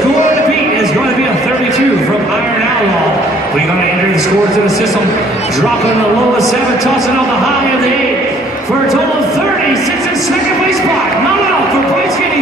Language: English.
score to beat is going to be a 32 from Iron Outlaw. We're going to enter the scores in the system, dropping the low of 7, tossing on the high of the 8, for a total of 36 in second place spot. Not enough for points getting